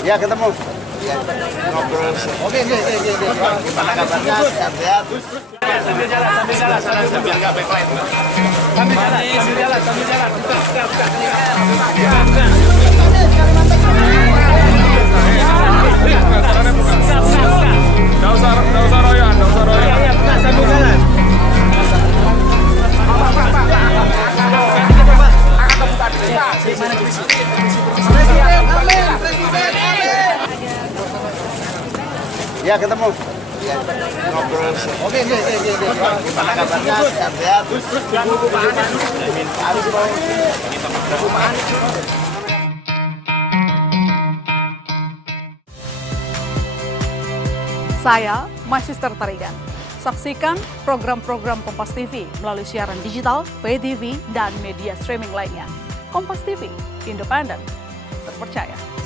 Ya ketemu. Ya, ngobrol. Oke. Gimana kabarnya? Sehat-sehat. Sambil jalan, biar nggak backline. Sambil jalan. Nggak usah royan. Iya, bukan, sambil jalan. Ya ketemu. Ya, ngobrol. Oke. Gimana kabarnya? Sehat-sehat. Saya Magister Tarigan. Saksikan program-program Kompas TV melalui siaran digital, pay TV, dan media streaming lainnya. Kompas TV, independen, terpercaya.